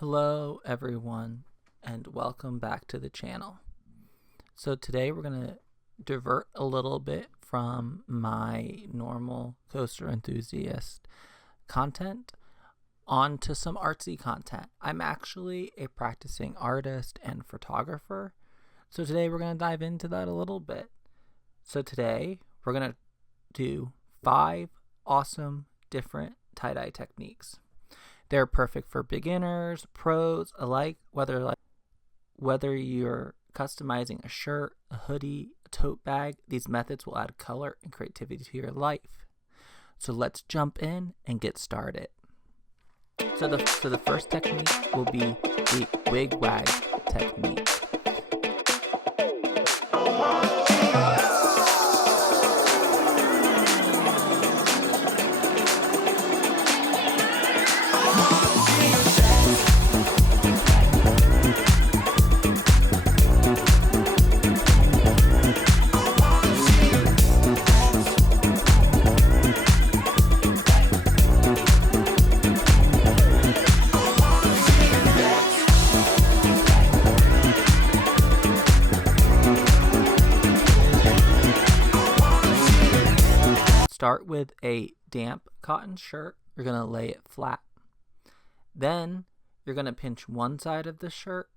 Hello everyone and welcome back to the channel. So today we're going to divert a little bit from my normal coaster enthusiast content onto some artsy content. I'm actually a practicing artist and photographer, so today we're going to dive into that a little bit. So today we're going to do 5 awesome different tie-dye techniques. They're perfect for beginners, pros alike, whether you're customizing a shirt, a hoodie, a tote bag. These methods will add color and creativity to your life. So let's jump in and get started. So the first technique will be the Wig Wag Technique. Start with a damp cotton shirt. You're going to lay it flat. Then you're going to pinch one side of the shirt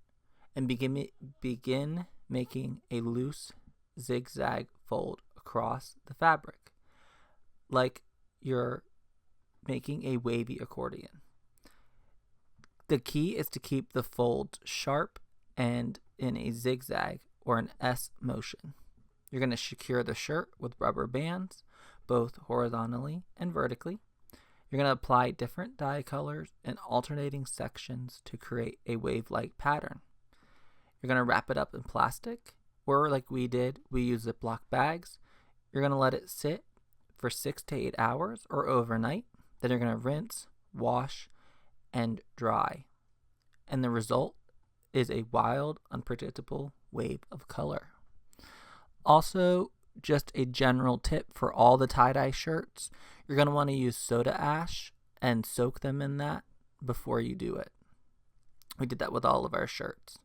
and begin making a loose zigzag fold across the fabric, like you're making a wavy accordion. The key is to keep the folds sharp and in a zigzag or an S motion. You're going to secure the shirt with rubber bands, both horizontally and vertically. You're going to apply different dye colors in alternating sections to create a wave-like pattern. You're going to wrap it up in plastic, or like we did, we use Ziploc bags. You're going to let it sit for 6 to 8 hours or overnight. Then you're going to rinse, wash, and dry. And the result is a wild, unpredictable wave of color. Also, just a general tip for all the tie-dye shirts, you're going to want to use soda ash and soak them in that before you do it. We did that with all of our shirts.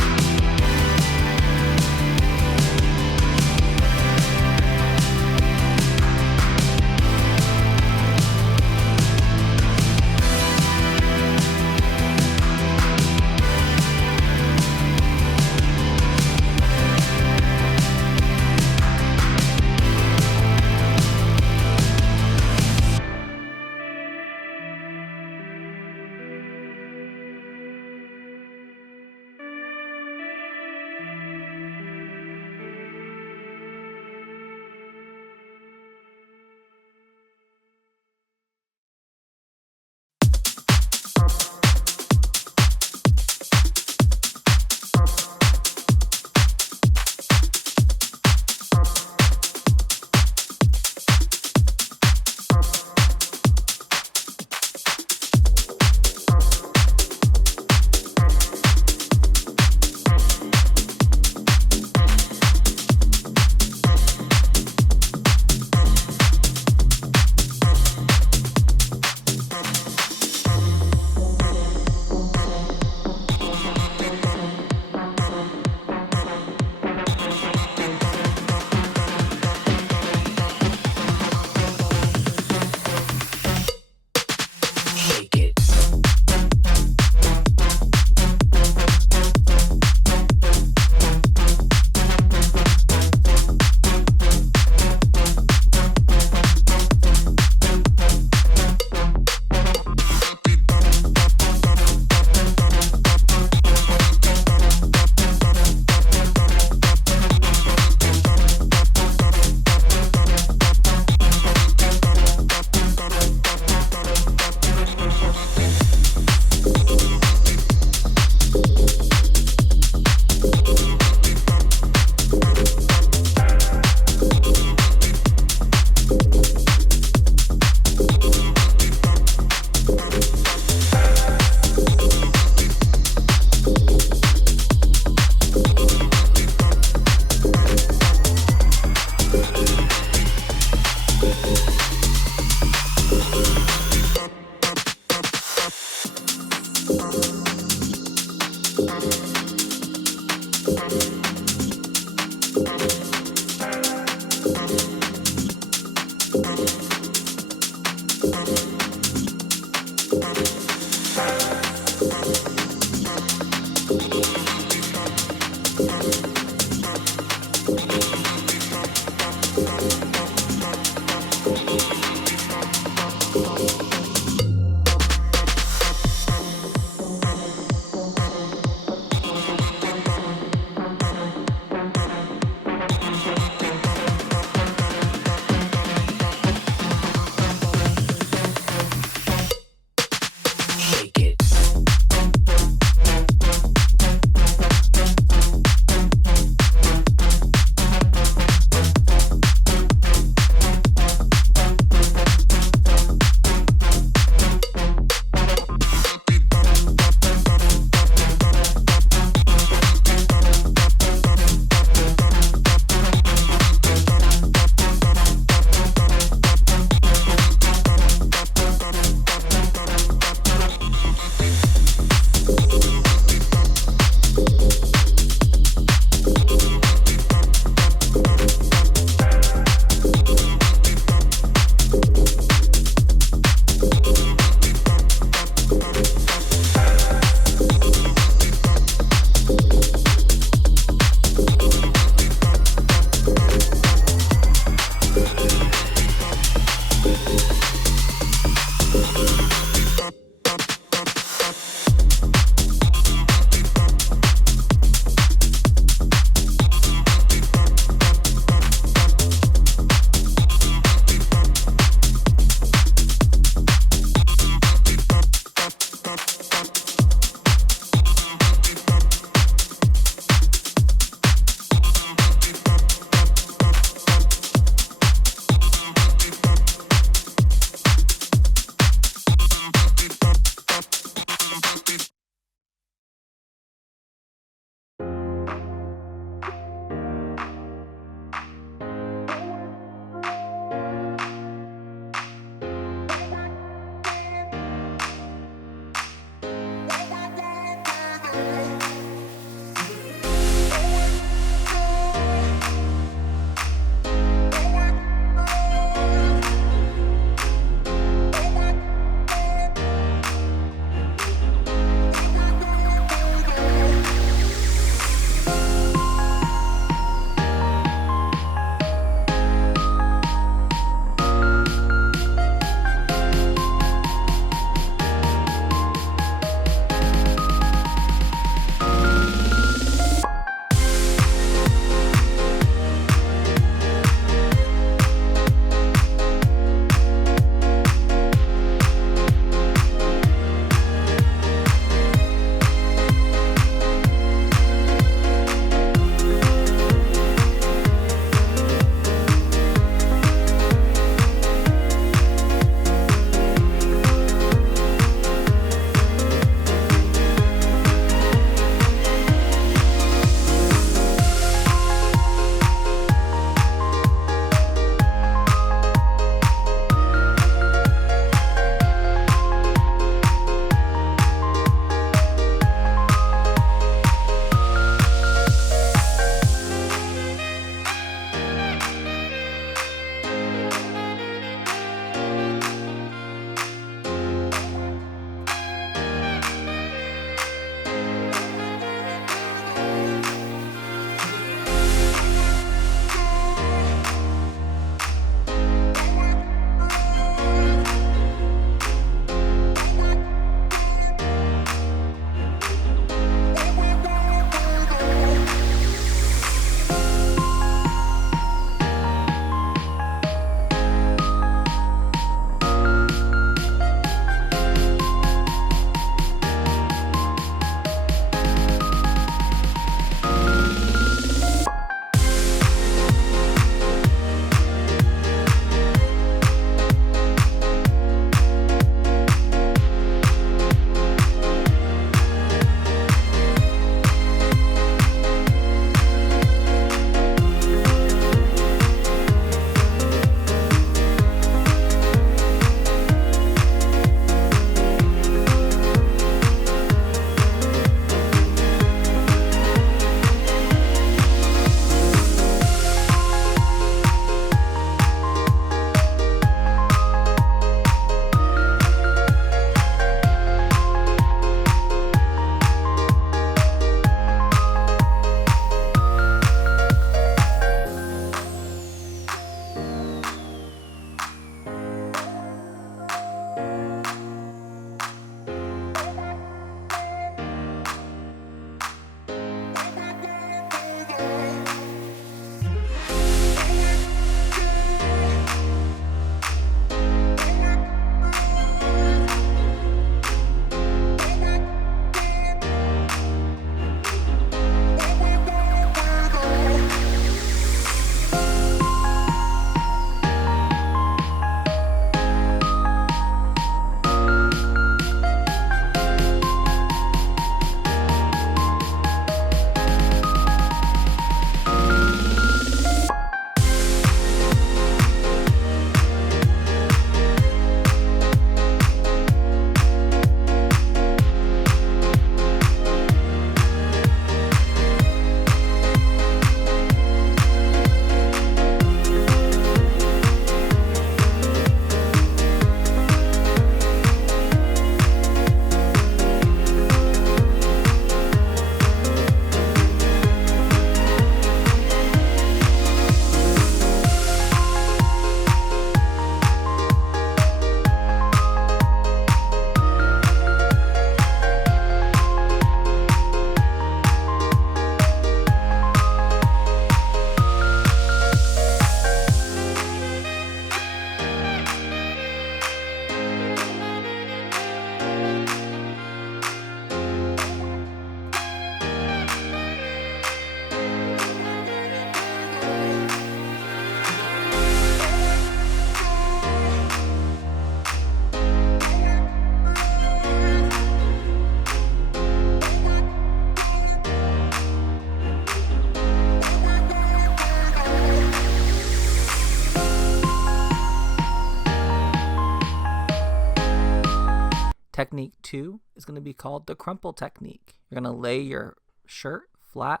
Technique 2 is going to be called the crumple technique. You're going to lay your shirt flat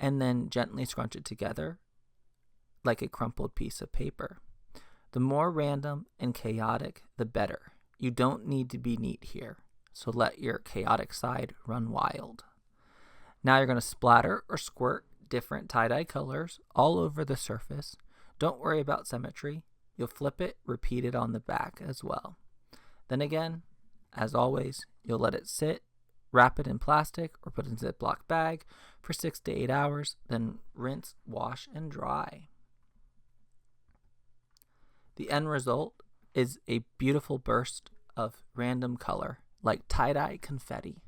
and then gently scrunch it together like a crumpled piece of paper. The more random and chaotic, the better. You don't need to be neat here, so let your chaotic side run wild. Now you're going to splatter or squirt different tie-dye colors all over the surface. Don't worry about symmetry. You'll flip it, repeat it on the back as well. Then again, as always, you'll let it sit, wrap it in plastic or put it in a Ziploc bag for 6 to 8 hours, then rinse, wash, and dry. The end result is a beautiful burst of random color, like tie-dye confetti.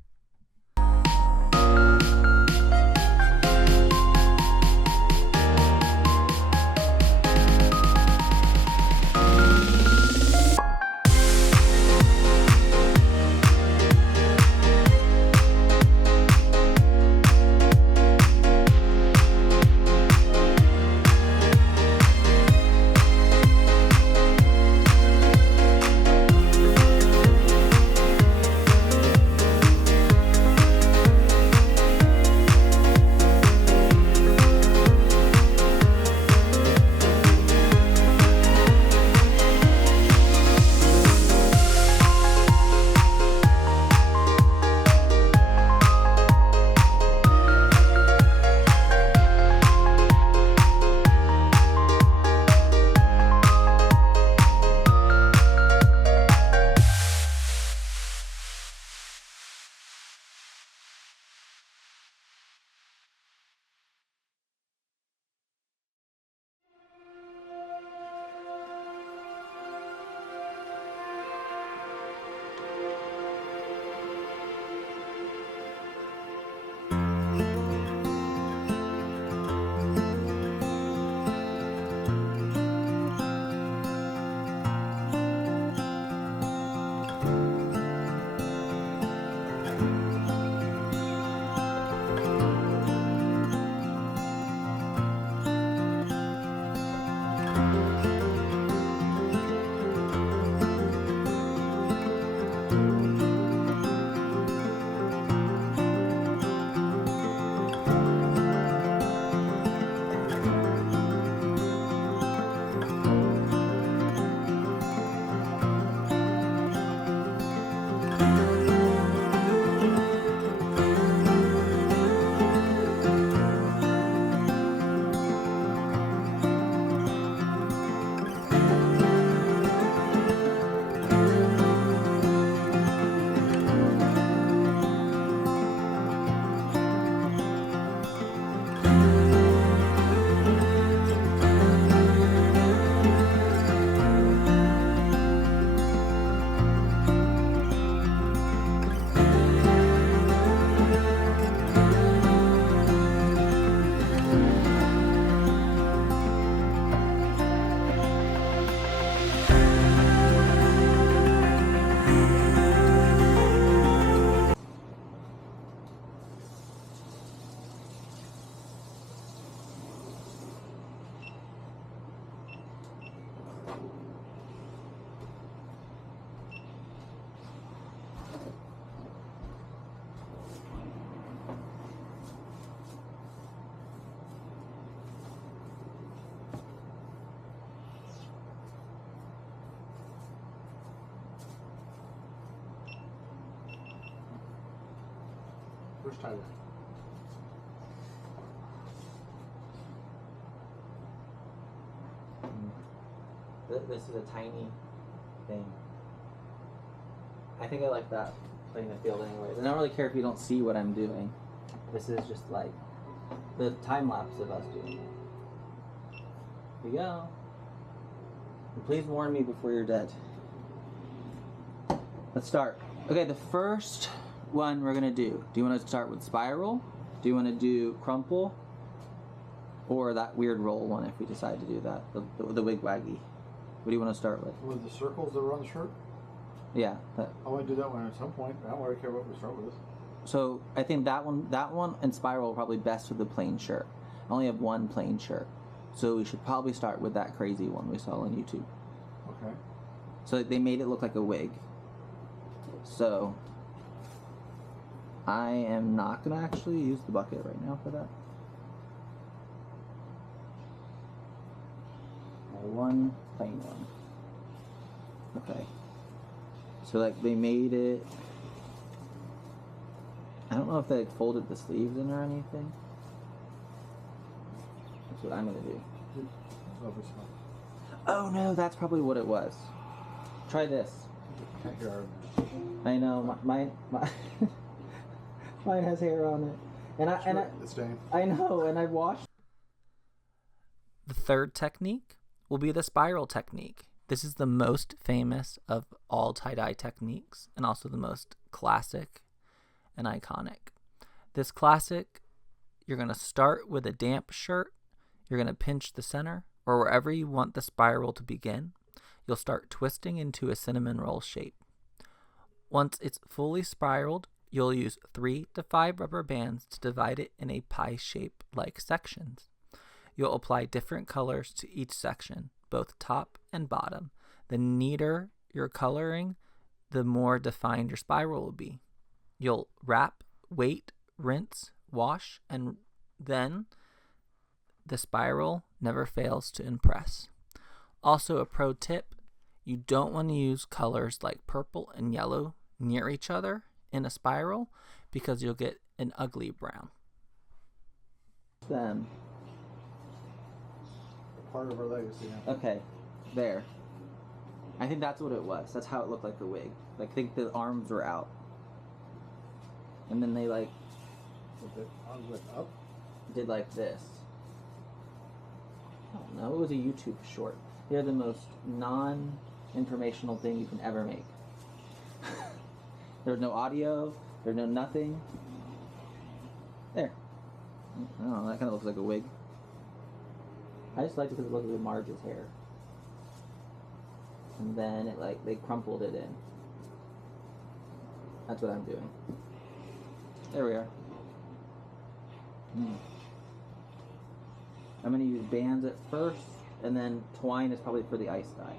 First time. This is a tiny thing. I think I like that playing the field anyways. I don't really care if you don't see what I'm doing. This is just like the time lapse of us doing it. Here we go. And please warn me before you're dead. Let's start. Okay, the first one we're gonna do. Do you want to start with spiral? Do you want to do crumple? Or that weird roll one if we decide to do that, the wig waggy. What do you want to start with? With the circles that are on the shirt? Yeah. I want to do that one at some point. I don't really care what we start with. So I think that one and spiral are probably best with the plain shirt. I only have one plain shirt. So we should probably start with that crazy one we saw on YouTube. Okay. So they made it look like a wig. So I am not gonna actually use the bucket right now for that. One plain one. Okay. So like they made it. I don't know if they like folded the sleeves in or anything. That's what I'm gonna do. Oh no, that's probably what it was. Try this. I know, mine mine has hair on it, I know, and I've washed. The third technique will be the spiral technique. This is the most famous of all tie-dye techniques and also the most classic and iconic. This classic, you're going to start with a damp shirt. You're going to pinch the center or wherever you want the spiral to begin. You'll start twisting into a cinnamon roll shape. Once it's fully spiraled, you'll use 3 to 5 rubber bands to divide it in a pie shape like sections. You'll apply different colors to each section, both top and bottom. The neater your coloring, the more defined your spiral will be. You'll wrap, wait, rinse, wash, and then the spiral never fails to impress. Also, a pro tip, you don't want to use colors like purple and yellow near each other in a spiral because you'll get an ugly brown. Them. Part of our legacy. Yeah. Okay, there. I think that's what it was. That's how it looked like the wig. Like, I think the arms were out. And then they, like, Arms went up. did like this. I don't know. It was a YouTube short. They're the most non-informational thing you can ever make. There's no audio. There's no nothing. There. I don't know. That kind of looks like a wig. I just liked it because it looked like Marge's hair. And then it like they crumpled it in. That's what I'm doing. There we are. I'm gonna use bands at first, and then twine is probably for the ice dye.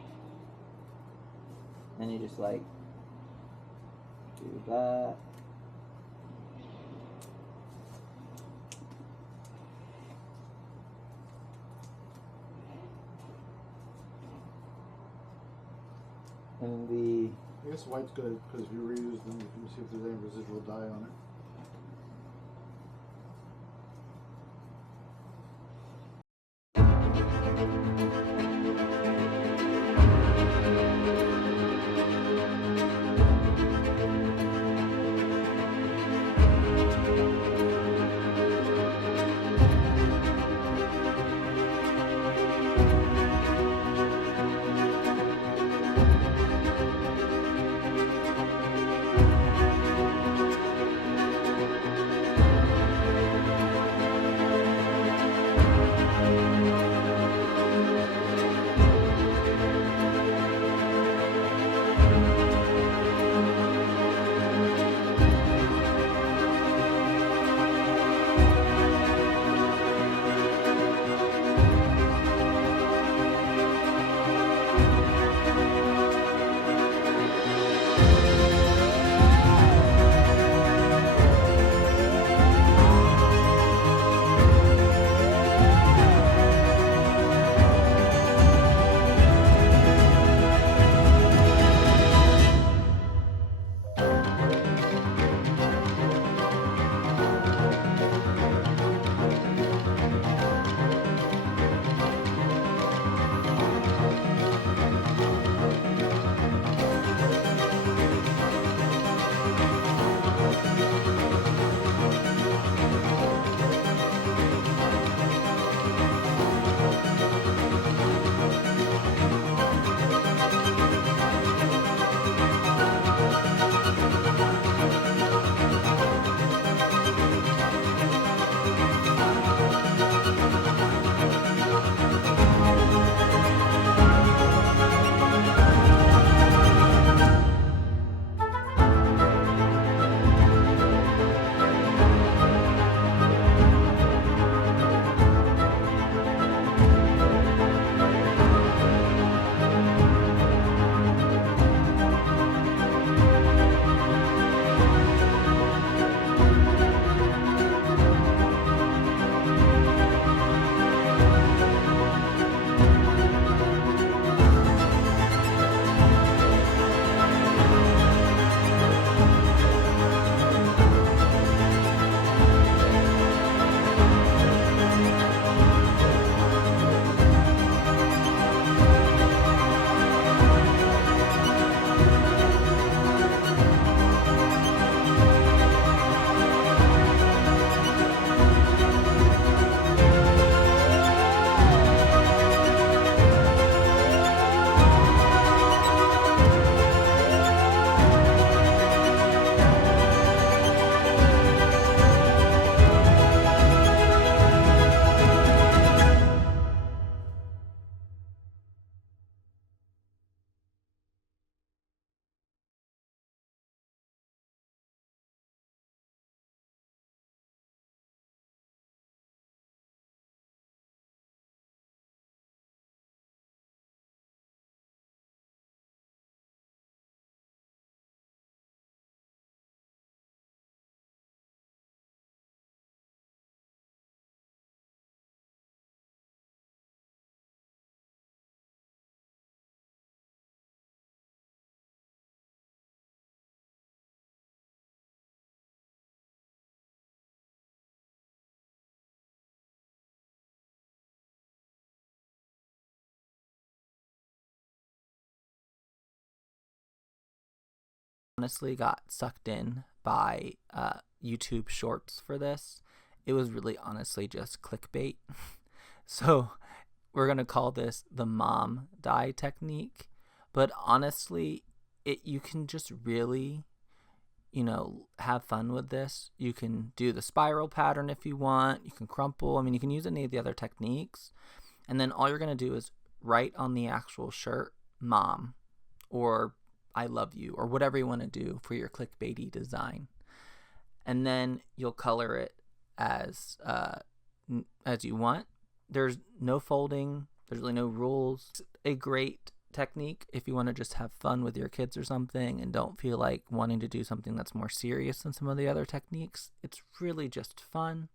And you just like do that. And I guess white's good because if you reuse them, you can see if there's any residual dye on it. Honestly got sucked in by YouTube shorts for this. It was really honestly just clickbait. So we're going to call this the mom die technique. But honestly, you can just really, have fun with this. You can do the spiral pattern if you want. You can crumple. I mean, you can use any of the other techniques. And then all you're going to do is write on the actual shirt, mom, or I love you, or whatever you want to do for your clickbaity design. And then you'll color it as you want. There's no folding. There's really no rules. It's a great technique if you want to just have fun with your kids or something and don't feel like wanting to do something that's more serious than some of the other techniques. It's really just fun.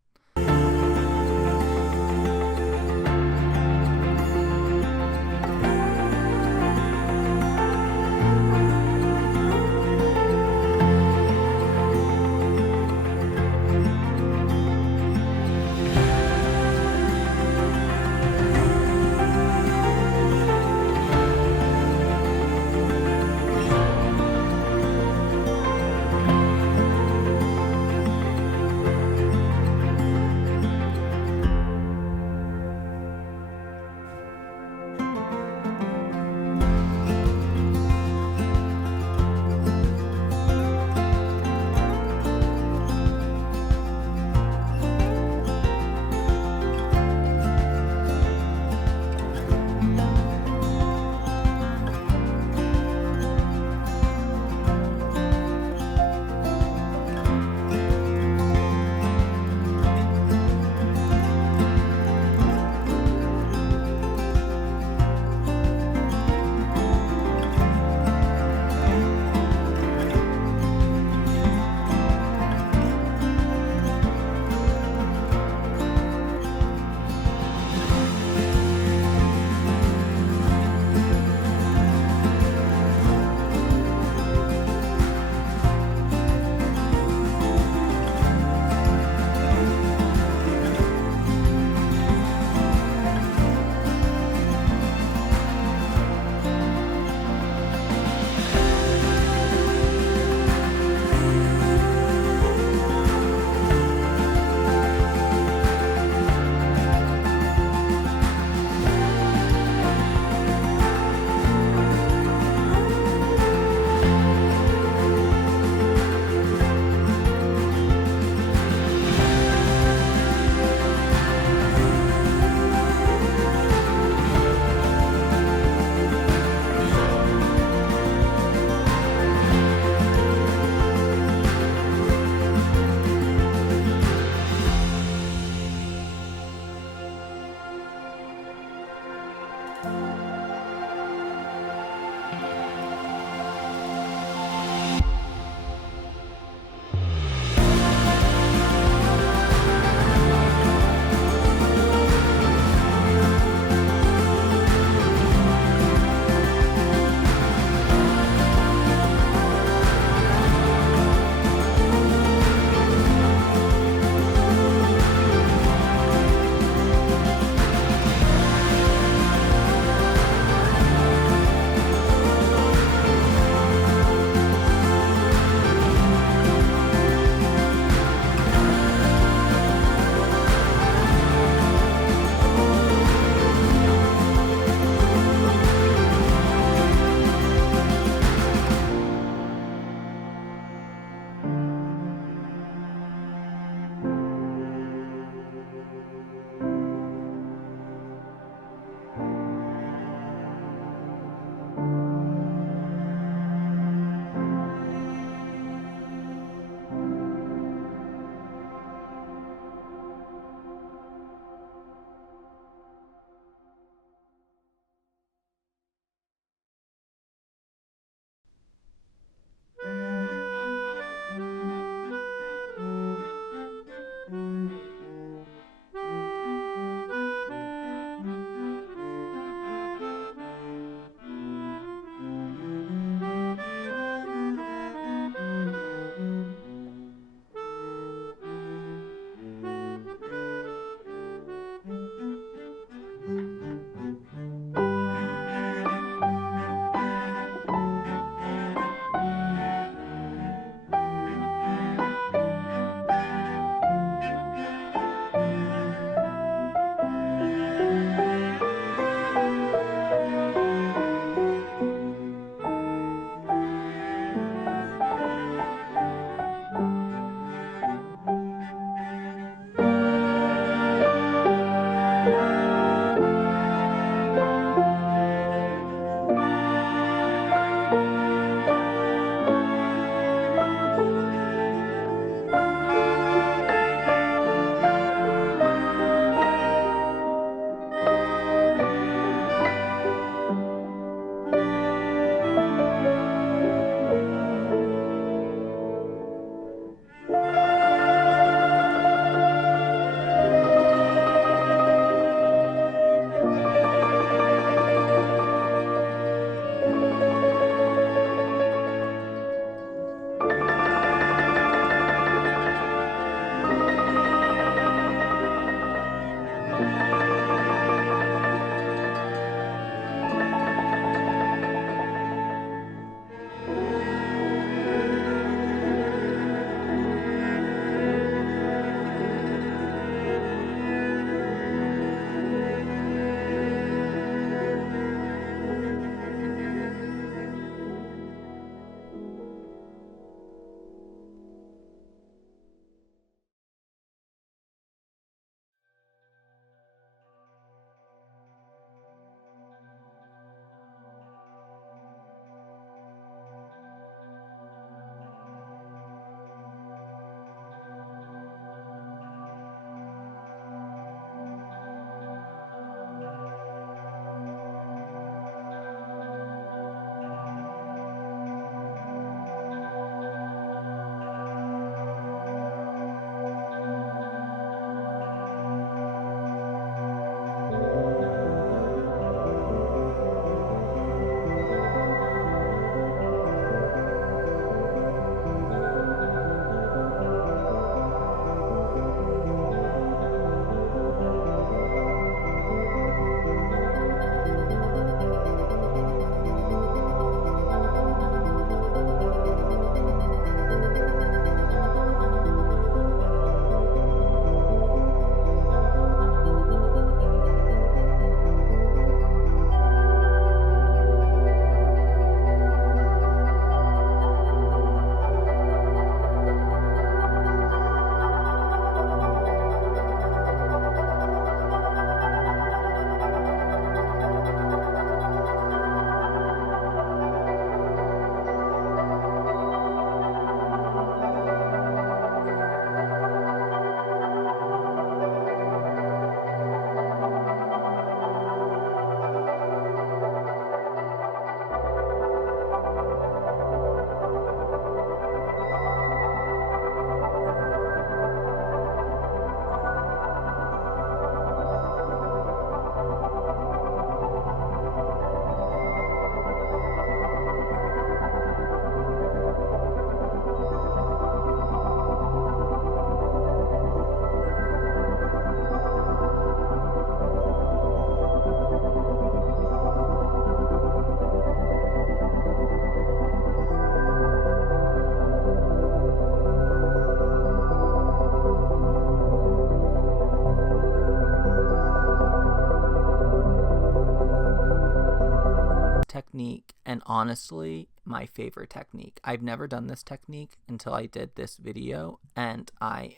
technique, and honestly, my favorite technique. I've never done this technique until I did this video, and I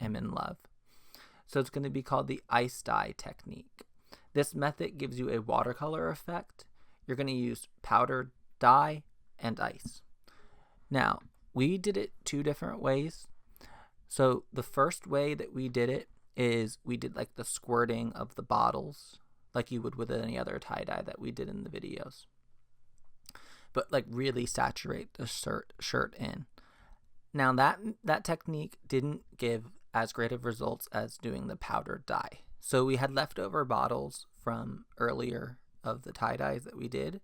am in love. So it's going to be called the ice dye technique. This method gives you a watercolor effect. You're going to use powdered dye and ice. Now, we did it 2 different ways. So the first way that we did it is we did the squirting of the bottles like you would with any other tie-dye that we did in the videos. But really saturate the shirt in. Now that technique didn't give as great of results as doing the powdered dye. So we had leftover bottles from earlier of the tie-dyes that we did,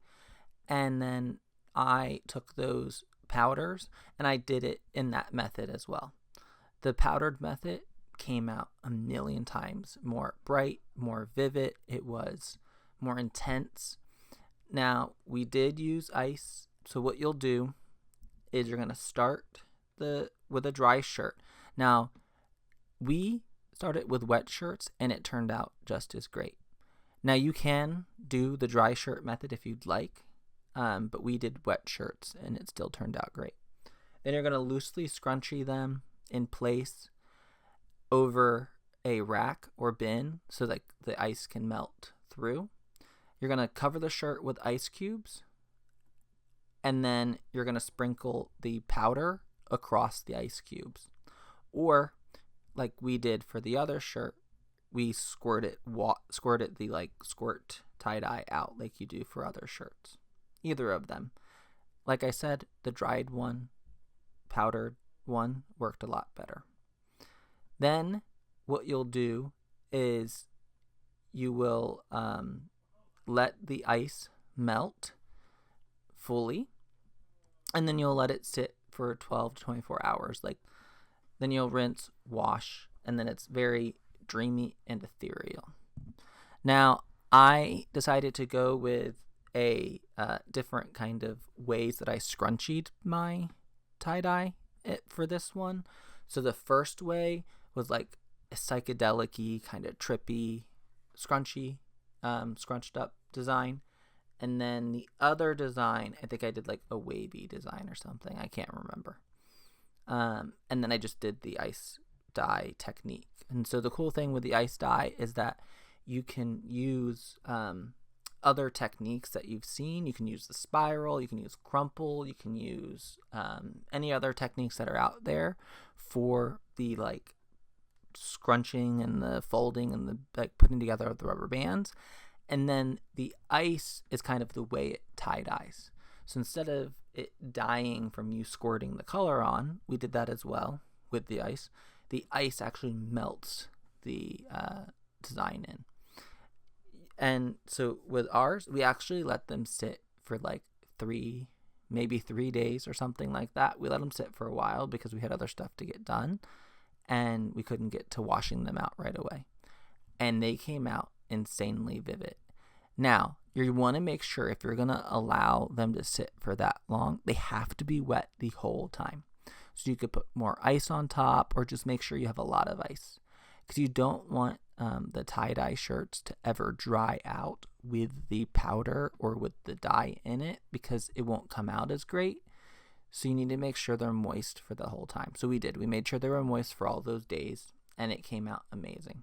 and then I took those powders and I did it in that method as well. The powdered method came out a million times more bright, more vivid. It was more intense. Now, we did use ice. So what you'll do is you're going to start with a dry shirt. Now, we started with wet shirts and it turned out just as great. Now, you can do the dry shirt method if you'd like, but we did wet shirts and it still turned out great. Then you're going to loosely scrunchie them in place over a rack or bin so that the ice can melt through. You're going to cover the shirt with ice cubes, and then you're going to sprinkle the powder across the ice cubes. Or, like we did for the other shirt, we squirted the squirt tie-dye out like you do for other shirts. Either of them. Like I said, the dried one, powdered one worked a lot better. Then what you'll do is you will let the ice melt fully, and then you'll let it sit for 12 to 24 hours. Then you'll rinse, wash, and then it's very dreamy and ethereal. Now, I decided to go with a different kind of ways that I scrunchied my tie-dye for this one. So the first way was a psychedelic-y, kind of trippy, scrunched up design. And then the other design, I think I did a wavy design or something. I can't remember. And then I just did the ice dye technique. And so the cool thing with the ice dye is that you can use other techniques that you've seen. You can use the spiral, you can use crumple, you can use any other techniques that are out there for the scrunching and the folding and the putting together of the rubber bands. And then the ice is kind of the way it tie-dyes. So instead of it dyeing from you squirting the color on, we did that as well with the ice. The ice actually melts the design in. And so with ours, we actually let them sit for 3 days or something like that. We let them sit for a while because we had other stuff to get done and we couldn't get to washing them out right away. And they came out insanely vivid. Now, you want to make sure if you're going to allow them to sit for that long, they have to be wet the whole time. So you could put more ice on top or just make sure you have a lot of ice, because you don't want the tie-dye shirts to ever dry out with the powder or with the dye in it, because it won't come out as great. So you need to make sure they're moist for the whole time. So we did. We made sure they were moist for all those days, and it came out amazing.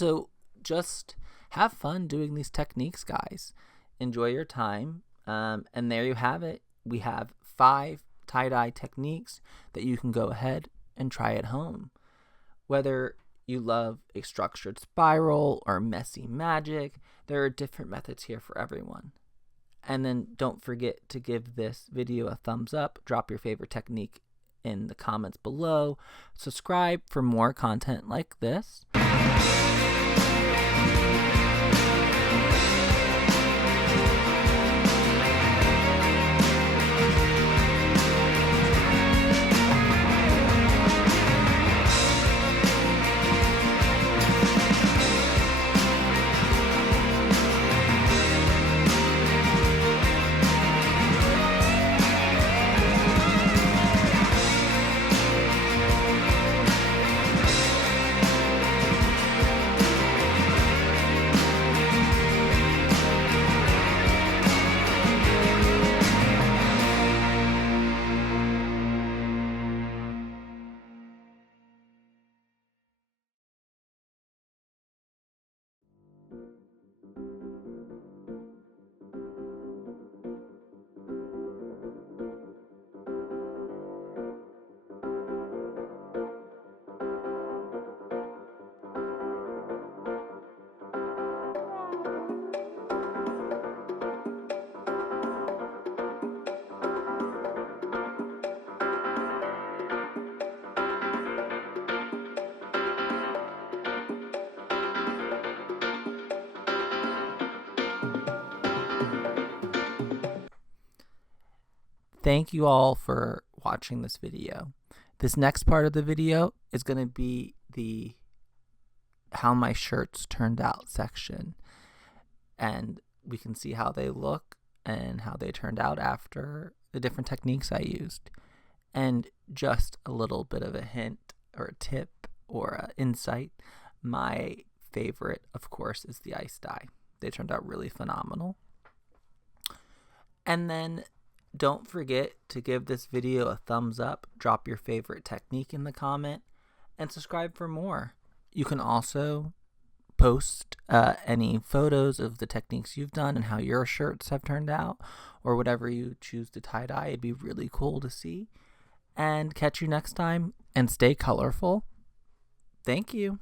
So just have fun doing these techniques, guys. Enjoy your time. And there you have it. We have 5 tie-dye techniques that you can go ahead and try at home. Whether you love a structured spiral or messy magic, there are different methods here for everyone. And then don't forget to give this video a thumbs up, drop your favorite technique in the comments below, subscribe for more content like this. Thank you all for watching this video. This next part of the video is going to be the how my shirts turned out section, and we can see how they look and how they turned out after the different techniques I used. And just a little bit of a hint or a tip or an insight, my favorite, of course, is the ice dye. They turned out really phenomenal. And then don't forget to give this video a thumbs up, drop your favorite technique in the comment, and subscribe for more. You can also post any photos of the techniques you've done and how your shirts have turned out, or whatever you choose to tie-dye. It'd be really cool to see. And catch you next time, and stay colorful. Thank you.